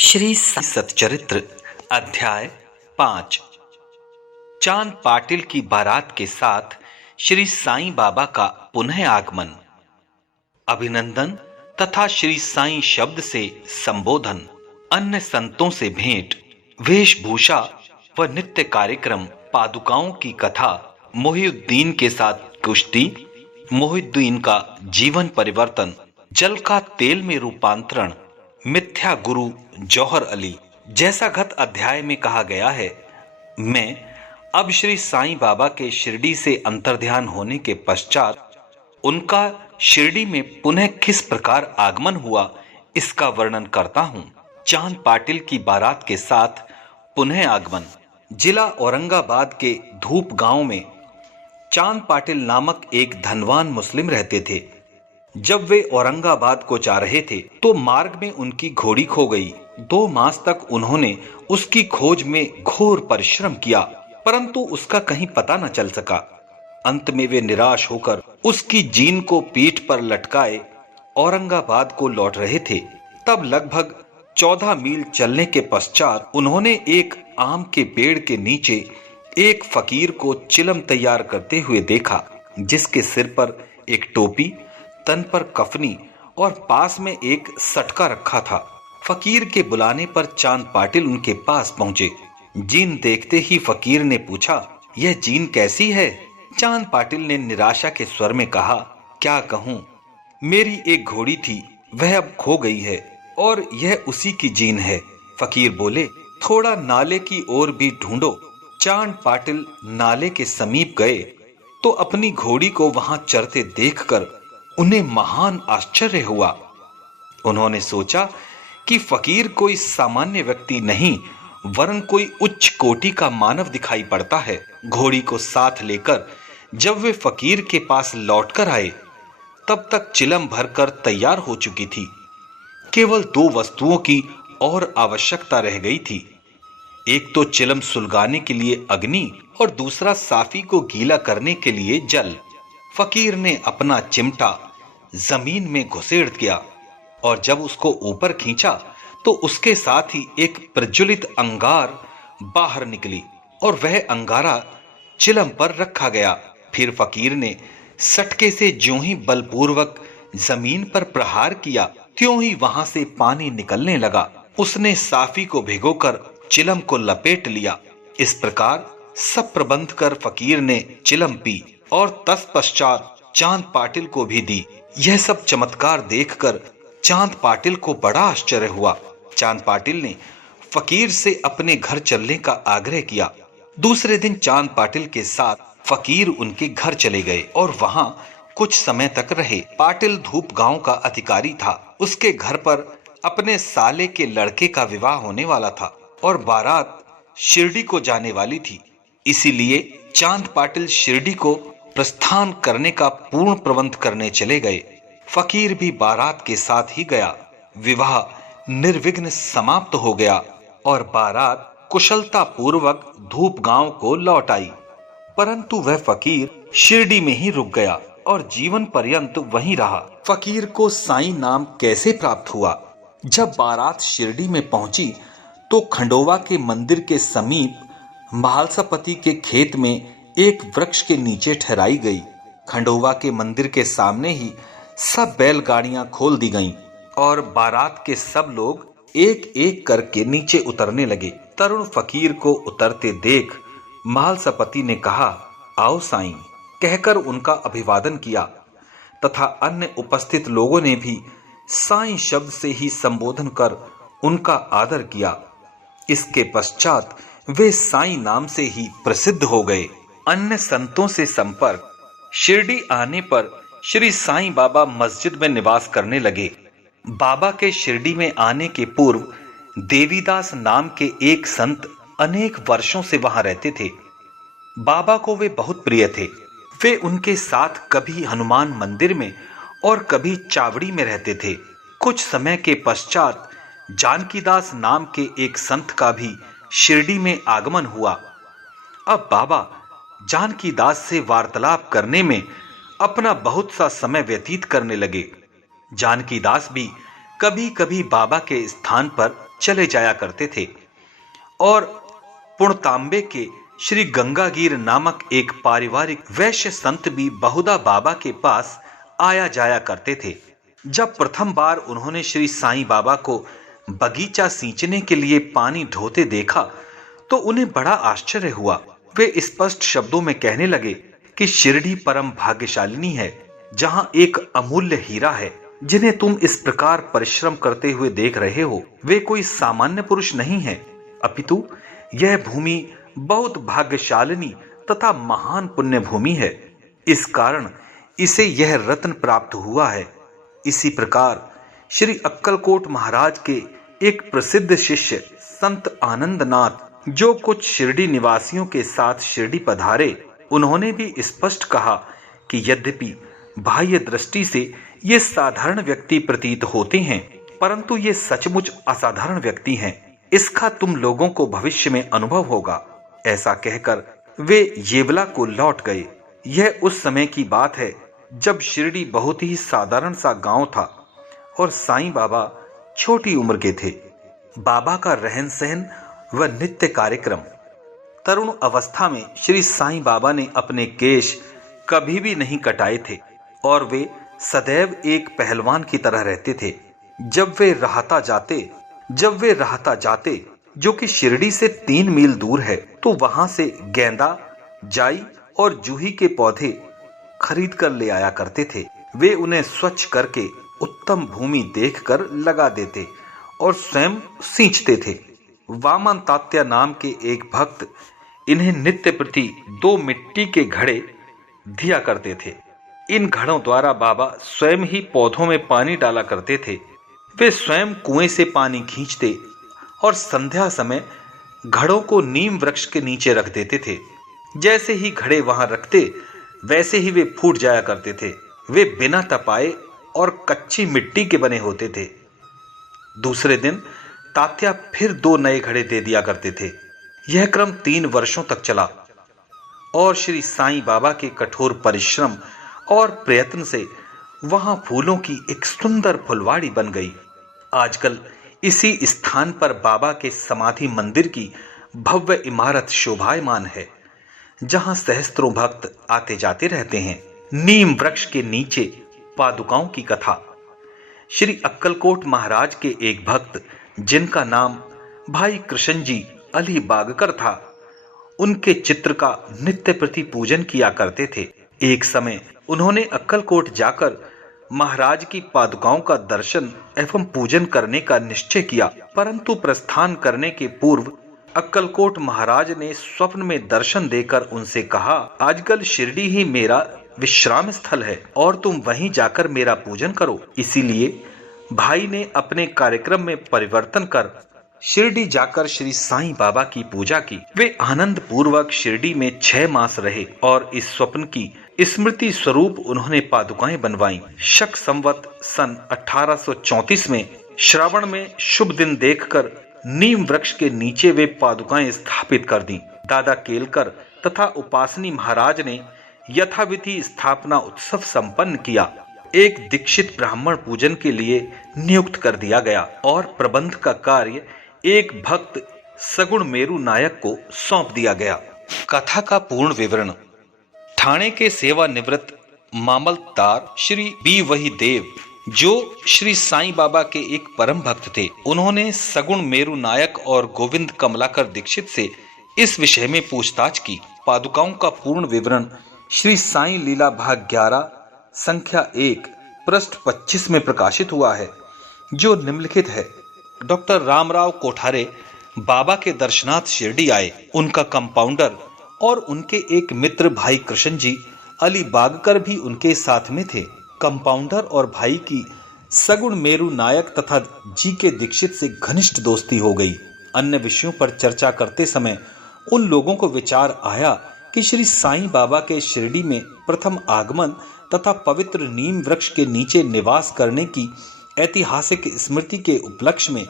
श्री सतचरित्र अध्याय 5। चांद पाटिल की बारात के साथ श्री साईं बाबा का पुनः आगमन। अभिनंदन तथा श्री साईं शब्द से संबोधन, अन्य संतों से भेंट, वेशभूषा व नित्य कार्यक्रम, पादुकाओं की कथा, मोहिउद्दीन के साथ कुश्ती, मोहिउद्दीन का जीवन परिवर्तन, जल का तेल में रूपांतरण, मिथ्या गुरु जौहर अली। जैसा गत अध्याय में कहा गया है, मैं अब श्री साईं बाबा के शिरडी से अंतर्ध्यान होने के पश्चात उनका शिरडी में पुनः किस प्रकार आगमन हुआ इसका वर्णन करता हूं। चांद पाटिल की बारात के साथ पुनः आगमन। जिला औरंगाबाद के धूप गांव में चांद पाटिल नामक एक धनवान मुस्लिम रहते थे। जब वे औरंगाबाद को जा रहे थे तो मार्ग में उनकी घोड़ी खो गई। 2 मास तक उन्होंने उसकी खोज में घोर परिश्रम किया, परंतु उसका कहीं पता न चल सका। अंत में वे निराश होकर उसकी जीन को पीठ पर लटकाए औरंगाबाद को लौट रहे थे। तब लगभग 14 मील चलने के पश्चात उन्होंने एक आम के पेड़ के नीचे एक फकीर को चिलम तैयार करते हुए देखा, जिसके सिर पर एक टोपी, तन पर कफनी और पास में एक सटका रखा था। फकीर के बुलाने पर चांद पाटिल उनके पास पहुंचे। जीन देखते ही फकीर ने पूछा, यह जीन कैसी है? चांद पाटिल ने निराशा के स्वर में कहा, क्या कहूं, मेरी एक घोड़ी थी, वह अब खो गई है और यह उसी की जीन है। फकीर बोले, थोड़ा नाले की ओर भी ढूंढो। चांद पाटिल नाले के समीप गए तो अपनी घोड़ी को वहां चरते देखकर उन्हें महान आश्चर्य हुआ। उन्होंने सोचा कि फकीर कोई सामान्य व्यक्ति नहीं, वरन कोई उच्च कोटि का मानव दिखाई पड़ता है। घोड़ी को साथ लेकर जब वे फकीर के पास लौटकर आए, तब तक चिलम भरकर तैयार हो चुकी थी। केवल 2 वस्तुओं की और आवश्यकता रह गई थी। एक तो चिलम सुलगाने के लिए अग्नि और दूसरा साफी को गीला करने के लिए जल। फकीर ने अपना चिमटा जमीन में घुसेड़ दिया और जब उसको ऊपर खींचा तो उसके साथ ही एक प्रज्वलित अंगार बाहर निकली और वह अंगारा चिलम पर रखा गया। फिर फकीर ने सटके से ज्यों ही बलपूर्वक जमीन पर प्रहार किया, त्यों ही वहां से पानी निकलने लगा। उसने साफी को भिगोकर चिलम को लपेट लिया। इस प्रकार सब प्रबंध कर फकीर ने चिलम पी और तत्पश्चात चांद पाटिल को भी दी। यह सब चमत्कार देखकर चांद पाटिल को बड़ा आश्चर्य हुआ। चांद पाटिल ने फकीर से अपने घर चलने का आग्रह किया। दूसरे दिन चांद पाटिल के साथ फकीर उनके घर चले गए और वहां कुछ समय तक रहे। पाटिल धूप गांव का अधिकारी था। उसके घर पर अपने साले के लड़के का विवाह होने वाला था और बारात शिरडी को जाने वाली थी। इसीलिए चांद पाटिल शिरडी को प्रस्थान करने का पूर्ण प्रबंध करने चले गए। फकीर भी बारात के साथ ही गया। विवाह निर्विघ्न समाप्त हो गया और बारात कुशलता पूर्वक धूप गांव को लौट आई। परंतु वह फकीर शिरडी में ही रुक गया और जीवन पर्यंत वहीं रहा। फकीर को साईं नाम कैसे प्राप्त हुआ? जब बारात शिरडी में पहुंची तो खंडोवा के मंदिर के समीप महालसापति के खेत में एक वृक्ष के नीचे ठहराई गई। खंडोवा के मंदिर के सामने ही सब बैलगाड़ियां खोल दी गईं और बारात के सब लोग एक एक करके नीचे उतरने लगे। तरुण फकीर को उतरते देख महालसापति ने कहा, आओ साईं, कहकर उनका अभिवादन किया तथा अन्य उपस्थित लोगों ने भी साईं शब्द से ही संबोधन कर उनका आदर किया। इसके पश्चात वे साईं नाम से ही प्रसिद्ध हो गए। अन्य संतों से संपर्क। शिरडी आने पर श्री साईं बाबा मस्जिद में निवास करने लगे। बाबा के शिरडी में आने के पूर्व देवीदास नाम के एक संत अनेक वर्षों से वहां रहते थे। बाबा को वे बहुत प्रिय थे। वे उनके साथ कभी हनुमान मंदिर में और कभी चावड़ी में रहते थे। कुछ समय के पश्चात जानकीदास नाम के एक संत का भी शिरडी में आगमन हुआ। अब बाबा जानकीदास से वार्तालाप करने में अपना बहुत सा समय व्यतीत करने लगे। जानकीदास भी कभी कभी बाबा के स्थान पर चले जाया करते थे और पुणतांबे के श्री गंगागीर नामक एक पारिवारिक वैश्य संत भी बहुधा बाबा के पास आया जाया करते थे। जब प्रथम बार उन्होंने श्री साईं बाबा को बगीचा सींचने के लिए पानी ढोते देखा तो उन्हें बड़ा आश्चर्य हुआ। वे स्पष्ट शब्दों में कहने लगे कि शिरडी परम भाग्यशालिनी है, जहां एक अमूल्य हीरा है जिन्हें तुम इस प्रकार परिश्रम करते हुए देख रहे हो। वे कोई सामान्य पुरुष नहीं है, अपितु यह भूमि बहुत भाग्यशालिनी तथा महान पुण्य भूमि है। इस कारण इसे यह रत्न प्राप्त हुआ है। इसी प्रकार श्री अक्कलकोट महाराज के एक प्रसिद्ध शिष्य संत आनंदनाथ, जो कुछ शिरडी निवासियों के साथ शिरडी पधारे, उन्होंने भी स्पष्ट कहा कि यद्यपि बाह्य दृष्टि से ये साधारण व्यक्ति प्रतीत होते हैं, परंतु ये सचमुच असाधारण व्यक्ति हैं। इसका तुम लोगों को भविष्य में अनुभव होगा। ऐसा कहकर वे येवला को लौट गए। यह उस समय की बात है जब शिरडी बहुत ही साधारण सा गांव था और साईं बाबा छोटी उम्र के थे। बाबा का रहन सहन व नित्य कार्यक्रम। तरुण अवस्था में श्री साईं बाबा ने अपने केश कभी भी नहीं कटाए थे और वे सदैव एक पहलवान की तरह रहते थे। जब वे राहता जाते जो कि शिरडी से 3 मील दूर है, तो वहां से गेंदा, जाई और जूही के पौधे खरीद कर ले आया करते थे। वे उन्हें स्वच्छ करके उत्तम भूमि देखकर लगा देते और स्वयं सींचते थे। वामन तात्या नाम के एक भक्त इन्हें नित्य प्रति 2 मिट्टी के घड़े दिया करते थे। इन घड़ों द्वारा बाबा स्वयं ही पौधों में पानी डाला करते थे। वे स्वयं कुएं से पानी खींचते और संध्या समय घड़ों को नीम वृक्ष के नीचे रख देते थे। जैसे ही घड़े वहां रखते वैसे ही वे फूट जाया करते थे। वे बिना तपाए और कच्ची मिट्टी के बने होते थे। दूसरे दिन तात्या फिर 2 नए घड़े दे दिया करते थे। यह क्रम 3 वर्षों तक चला और श्री साईं बाबा के कठोर परिश्रम और प्रयत्न से वहां फूलों की एक सुंदर फुलवाड़ी बन गई। आजकल इसी स्थान पर बाबा के समाधि मंदिर की भव्य इमारत शोभायमान है, जहां सहस्त्रों भक्त आते जाते रहते हैं। नीम वृक्ष के नीचे पादुकाओं की कथा। श्री अक्कलकोट महाराज के एक भक्त, जिनका नाम भाई कृष्ण जी अली बागकर था, उनके चित्र का नित्य प्रति पूजन किया करते थे। एक समय उन्होंने अक्कलकोट जाकर महाराज की पादुकाओं का दर्शन एवं पूजन करने का निश्चय किया, परंतु प्रस्थान करने के पूर्व अक्कलकोट महाराज ने स्वप्न में दर्शन देकर उनसे कहा, आजकल शिरडी ही मेरा विश्राम स्थल है और तुम वहीं जाकर मेरा पूजन करो। इसीलिए भाई ने अपने कार्यक्रम में परिवर्तन कर शिरडी जाकर श्री साईं बाबा की पूजा की। वे आनंद पूर्वक शिरडी में 6 मास रहे और इस स्वप्न की स्मृति स्वरूप उन्होंने पादुकाएं बनवाई। शक संवत सन 1834 में श्रावण में शुभ दिन देखकर नीम वृक्ष के नीचे वे पादुकाएं स्थापित कर दी। दादा केलकर तथा उपासनी महाराज ने यथाविधि स्थापना उत्सव संपन्न किया। एक दीक्षित ब्राह्मण पूजन के लिए नियुक्त कर दिया गया और प्रबंध का कार्य एक भक्त सगुण मेरू नायक को सौंप दिया गया। कथा का पूर्ण विवरण। ठाणे के सेवानिवृत्त मामलतदार श्री बी वही देव, जो श्री साईं बाबा के एक परम भक्त थे, उन्होंने सगुण मेरू नायक और गोविंद कमलाकर दीक्षित से इस विषय में पूछताछ की। पादुकाओं का पूर्ण विवरण श्री साईं लीला भाग 11 संख्या 1 पृष्ठ 25 में प्रकाशित हुआ है, जो निम्नलिखित है। डॉक्टर रामराव कोठारे बाबा के दर्शनार्थ शिरडी आए। उनका कंपाउंडर और उनके एक मित्र भाई कृष्ण जी अली बागकर भी उनके साथ में थे। कंपाउंडर और भाई की सगुण मेरू नायक तथा जी के दीक्षित से घनिष्ठ दोस्ती हो गई। अन्य विषयों पर चर्चा करते समय उन लोगों को विचार आया कि श्री साईं बाबा के शिरडी में प्रथम आगमन तथा पवित्र नीम वृक्ष के नीचे निवास करने की ऐतिहासिक स्मृति के उपलक्ष्य में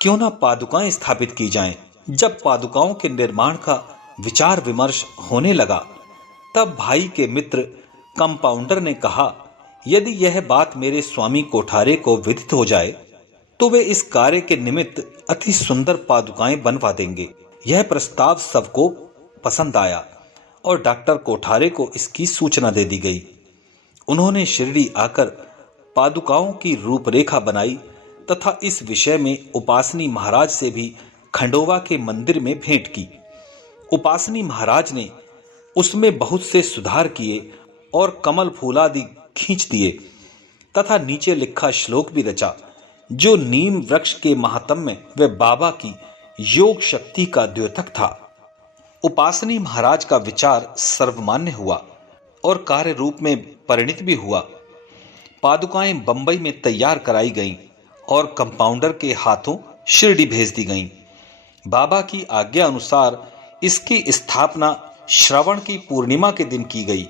क्यों न पादुकाएं स्थापित की जाएं। जब पादुकाओं के निर्माण का विचार विमर्श होने लगा, तब भाई के मित्र कंपाउंडर ने कहा, यदि यह बात मेरे स्वामी कोठारे को विदित हो जाए तो वे इस कार्य के निमित्त अति सुंदर पादुकाएं बनवा देंगे। यह प्रस्ताव सबको पसंद आया और डॉक्टर कोठारे को इसकी सूचना दे दी गई। उन्होंने शिरडी आकर पादुकाओं की रूपरेखा बनाई तथा इस विषय में उपासनी महाराज से भी खंडोवा के मंदिर में भेंट की। उपासनी महाराज ने उसमें बहुत से सुधार किए और कमल फूलादि खींच दिए तथा नीचे लिखा श्लोक भी रचा, जो नीम वृक्ष के महात्म्य व बाबा की योग शक्ति का द्योतक था। उपासनी महाराज का विचार सर्वमान्य हुआ और कार्य रूप में परिणित भी हुआ। पादुकाएं बंबई में तैयार कराई गईं और कंपाउंडर के हाथों शिरडी भेज दी गईं। बाबा की आज्ञा अनुसार इसकी स्थापना श्रवण की पूर्णिमा के दिन की गई।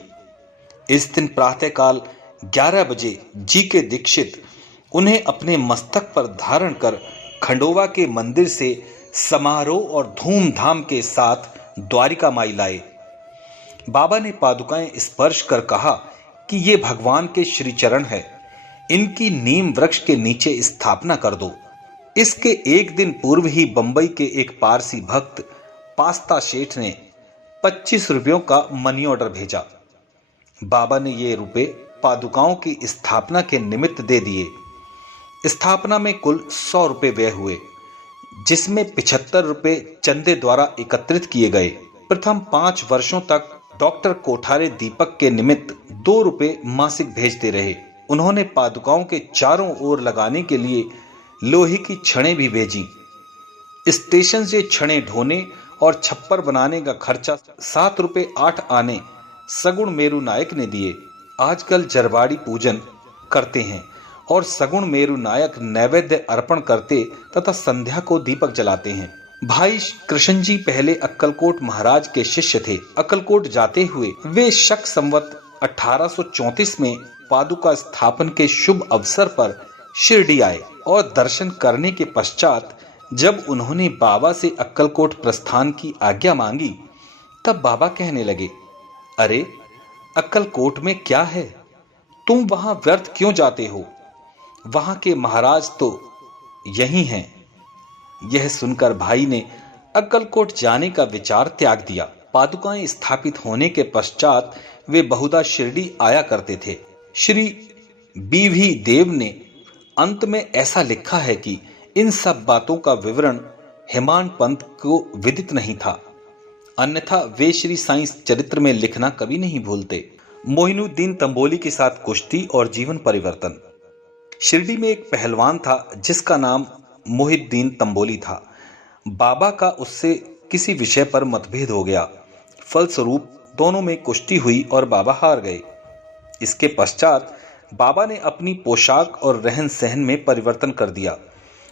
इस दिन प्रातःकाल 11 बजे जी के दीक्षित उन्हें अपने मस्तक पर धारण कर खंडोवा के मंदिर से समारोह और धूमधाम के साथ द्वारिका माई लाए। बाबा ने पादुकाएं स्पर्श कर कहा कि ये भगवान के श्री चरण है, इनकी नीम वृक्ष के नीचे स्थापना कर दो। इसके एक दिन पूर्व ही बंबई के एक पारसी भक्त पास्ता शेठ ने 25 रुपयों का मनी ऑर्डर भेजा। बाबा ने ये रुपए पादुकाओं की स्थापना के निमित्त दे दिए। स्थापना में कुल 100 रुपए व्यय हुए, जिसमें 75 रुपए चंदे द्वारा एकत्रित किए गए। प्रथम 5 वर्षों तक डॉक्टर कोठारे दीपक के निमित्त 2 रुपए मासिक भेजते रहे। उन्होंने पादुकाओं के चारों ओर लगाने के लिए लोहे की छड़ें भी भेजी। स्टेशन से छड़ें ढोने और छप्पर बनाने का खर्चा 7 रुपए 8 आने सगुण मेरू नायक ने दिए। आजकल जरवाड़ी पूजन करते हैं और सगुण मेरू नायक नैवेद्य अर्पण करते तथा संध्या को दीपक जलाते हैं। भाई कृष्ण जी पहले अक्कलकोट महाराज के शिष्य थे। अक्कलकोट जाते हुए वे शक संवत 1834 में पादुका स्थापन के शुभ अवसर पर शिरडी आए और दर्शन करने के पश्चात जब उन्होंने बाबा से अक्कलकोट प्रस्थान की आज्ञा मांगी, तब बाबा कहने लगे, अरे अक्कलकोट में क्या है, तुम वहां व्यर्थ क्यों जाते हो? वहां के महाराज तो यही हैं। यह सुनकर भाई ने अक्कलकोट जाने का विचार त्याग दिया। पादुकाएं स्थापित होने के पश्चात वे बहुधा शिरडी आया करते थे। श्री बीवी देव ने अंत में ऐसा लिखा है कि इन सब बातों का विवरण हेमान पंत को विदित नहीं था, अन्यथा वे श्री साईं चरित्र में लिखना कभी नहीं भूलते। मोइनुद्दीन तंबोली के साथ कुश्ती और जीवन परिवर्तन। शिरडी में एक पहलवान था जिसका नाम मोहिद्दीन तंबोली था। बाबा का उससे किसी विषय पर मतभेद हो गया। फलस्वरूप दोनों में कुश्ती हुई और बाबा हार गए। इसके पश्चात बाबा ने अपनी पोशाक और रहन सहन में परिवर्तन कर दिया।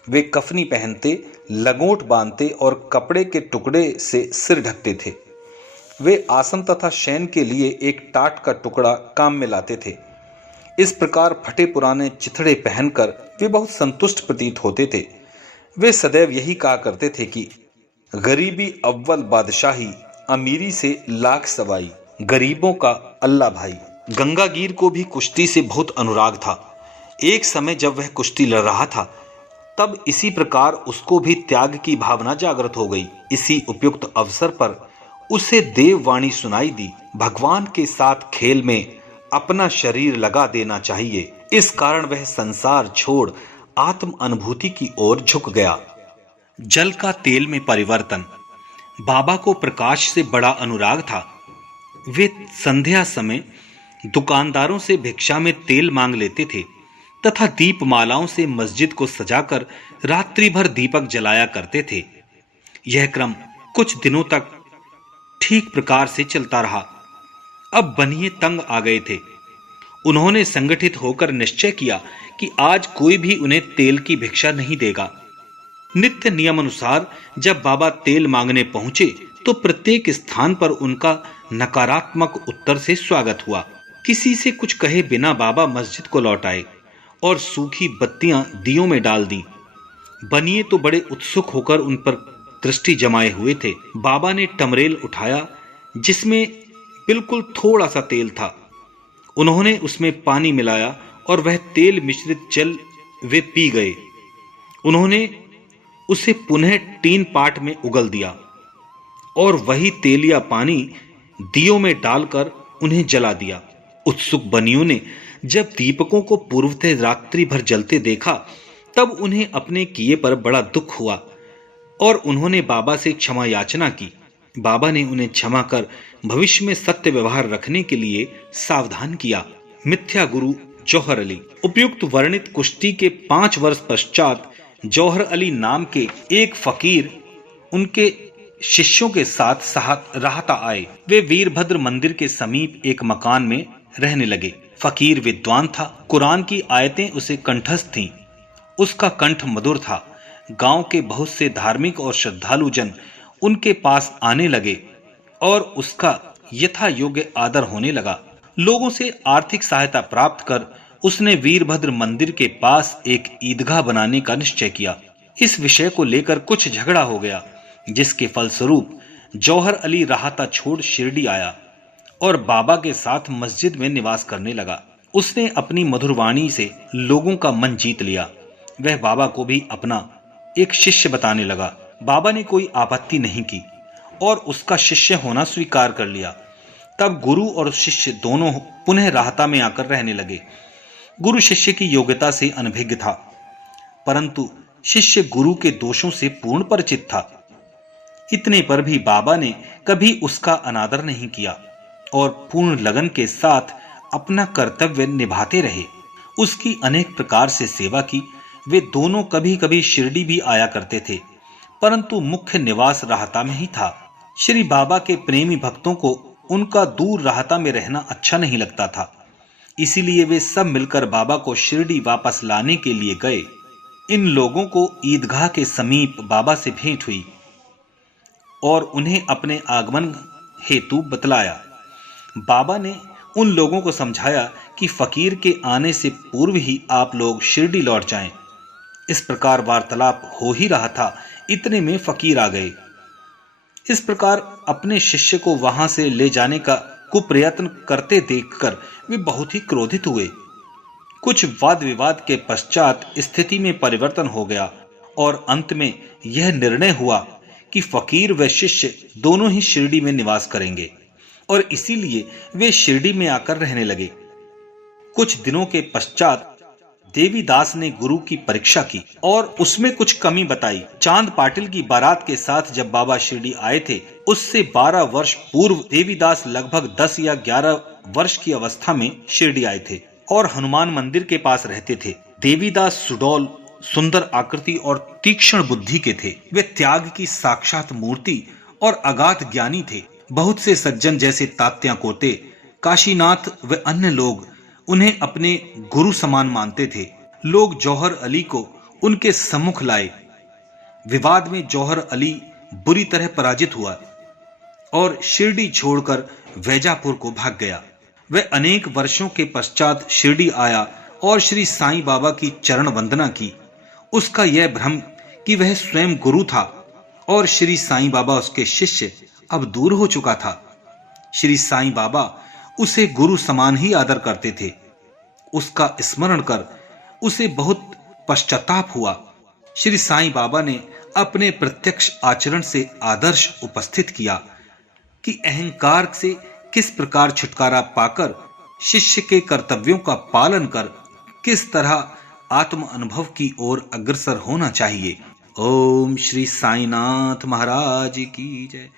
वे कफनी पहनते, लगोट बांधते और कपड़े के टुकड़े से सिर ढकते थे। वे आसन तथा शयन के लिए एक टाट का टुकड़ा काम में लाते थे। इस प्रकार फटे पुराने चिथड़े पहनकर वे बहुत संतुष्ट प्रतीत होते थे। वे सदैव यही कहा करते थे कि गरीबी अव्वल बादशाही, अमीरी से लाख सवाई, गरीबों का अल्लाह भाई। गंगागीर को भी कुश्ती से बहुत अनुराग था। एक समय जब वह कुश्ती लड़ रहा था, तब इसी प्रकार उसको भी त्याग की भावना जागृत हो गई। इसी उपयुक्त अवसर पर उसे देववाणी सुनाई दी, भगवान के साथ खेल में अपना शरीर लगा देना चाहिए। इस कारण वह संसार छोड़ आत्म अनुभूति की ओर झुक गया। जल का तेल में परिवर्तन। बाबा को प्रकाश से बड़ा अनुराग था। वे संध्या समय दुकानदारों से भिक्षा में तेल मांग लेते थे तथा दीपमालाओं से मस्जिद को सजाकर रात्रि भर दीपक जलाया करते थे। यह क्रम कुछ दिनों तक ठीक प्रकार से चलता रहा। अब बनिए तंग आ गए थे। उन्होंने संगठित होकर निश्चय किया कि आज कोई भी उन्हें तेल की भिक्षा नहीं देगा। नित्य नियम अनुसार जब बाबा तेल मांगने पहुंचे तो प्रत्येक स्थान पर उनका नकारात्मक उत्तर से स्वागत हुआ। किसी से कुछ कहे बिना बाबा मस्जिद को लौट आए और सूखी बत्तियां दियों में डाल दी। बनिए तो बड़े उत्सुक होकर उन पर दृष्टि जमाए हुए थे। बाबा ने टमरेल उठाया जिसमें बिल्कुल थोड़ा सा तेल था। उन्होंने उसमें पानी मिलाया और वह तेल मिश्रित जल वे पी गए। उन्होंने उसे पुनः टीन पाट में उगल दिया और वही तेलिया पानी दियों में डालकर उन्हें जला दिया। उत्सुक बनियों ने जब दीपकों को पूर्वतः रात्रि भर जलते देखा तब उन्हें अपने किए पर बड़ा दुख हुआ और उन्होंने बाबा से क्षमा याचना की। बाबा ने उन्हें क्षमा कर भविष्य में सत्य व्यवहार रखने के लिए सावधान किया। मिथ्या गुरु जौहर अली। उपयुक्त वर्णित कुश्ती के 5 वर्ष पश्चात जौहर अली नाम के एक फकीर उनके शिष्यों के साथ राहता आए। वे वीरभद्र मंदिर के समीप एक मकान में रहने लगे। फकीर विद्वान था, कुरान की आयतें उसे कंठस्थ थीं, उसका कंठ मधुर था। गांव के बहुत से धार्मिक और श्रद्धालु जन उनके पास आने लगे और उसका यथा योग्य आदर होने लगा। लोगों से आर्थिक सहायता प्राप्त कर उसने वीरभद्र मंदिर के पास एक ईदगाह बनाने का निश्चय किया। इस विषय को लेकर कुछ झगड़ा हो गया, जिसके फलस्वरूप जौहर अली राहता छोड़ शिरडी आया और बाबा के साथ मस्जिद में निवास करने लगा। उसने अपनी मधुर वाणी से लोगों का मन जीत लिया। वह बाबा को भी अपना एक शिष्य बताने लगा। बाबा ने कोई आपत्ति नहीं की और उसका शिष्य होना स्वीकार कर लिया। तब गुरु और शिष्य दोनों पुनः राहता में आकर रहने लगे। गुरु शिष्य की योग्यता से अनभिज्ञ था, परंतु शिष्य गुरु के दोषों से पूर्ण परिचित था। इतने पर भी बाबा ने कभी उसका अनादर नहीं किया और पूर्ण लगन के साथ अपना कर्तव्य निभाते रहे। उसकी अनेक प्रकार से सेवा की। वे दोनों कभी कभी शिरडी भी आया करते थे, परंतु मुख्य निवास राहता में ही था। श्री बाबा के प्रेमी भक्तों को उनका दूर राहता में रहना अच्छा नहीं लगता था, इसीलिए वे सब मिलकर बाबा को शिरडी वापस लाने के लिए गए। इन लोगों को ईदगाह के समीप बाबा से भेंट हुई और उन्हें अपने आगमन हेतु बतलाया। बाबा ने उन लोगों को समझाया कि फकीर के आने से पूर्व ही आप लोग शिरडी लौट जाएं। इस प्रकार वार्तालाप हो ही रहा था, इतने में फकीर आ गए। इस प्रकार अपने शिष्य को वहां से ले जाने का कुप्रयत्न करते देखकर वे बहुत ही क्रोधित हुए। कुछ वाद विवाद के पश्चात स्थिति में परिवर्तन हो गया और अंत में यह निर्णय हुआ कि फकीर व शिष्य दोनों ही शिरडी में निवास करेंगे और इसीलिए वे शिरडी में आकर रहने लगे। कुछ दिनों के पश्चात देवीदास ने गुरु की परीक्षा की और उसमें कुछ कमी बताई। चांद पाटिल की बारात के साथ जब बाबा शिरडी आए थे, उससे 12 वर्ष पूर्व देवीदास लगभग 10 या 11 वर्ष की अवस्था में शिरडी आए थे और हनुमान मंदिर के पास रहते थे। देवीदास सुडौल, सुंदर आकृति और तीक्ष्ण बुद्धि के थे। वे त्याग की साक्षात मूर्ति और अगाध ज्ञानी थे। बहुत से सज्जन जैसे तात्या कोते, काशीनाथ व अन्य लोग उन्हें अपने गुरु समान मानते थे। लोग जौहर अली को उनके सम्मुख लाए। विवाद में जौहर अली बुरी तरह पराजित हुआ और शिरडी छोड़कर वैजापुर को भाग गया। वह अनेक वर्षों के पश्चात शिरडी आया और श्री साईं बाबा की चरण वंदना की। उसका यह भ्रम कि वह स्वयं गुरु था और श्री साईं बाबा उसके शिष्य अब दूर हो चुका था। श्री साईं बाबा उसे गुरु समान ही आदर करते थे। उसका स्मरण कर उसे बहुत पश्चाताप हुआ। श्री साईं बाबा ने अपने प्रत्यक्ष आचरण से आदर्श उपस्थित किया कि अहंकार से किस प्रकार छुटकारा पाकर शिष्य के कर्तव्यों का पालन कर किस तरह आत्म अनुभव की ओर अग्रसर होना चाहिए। ओम श्री साईनाथ महाराज की जय।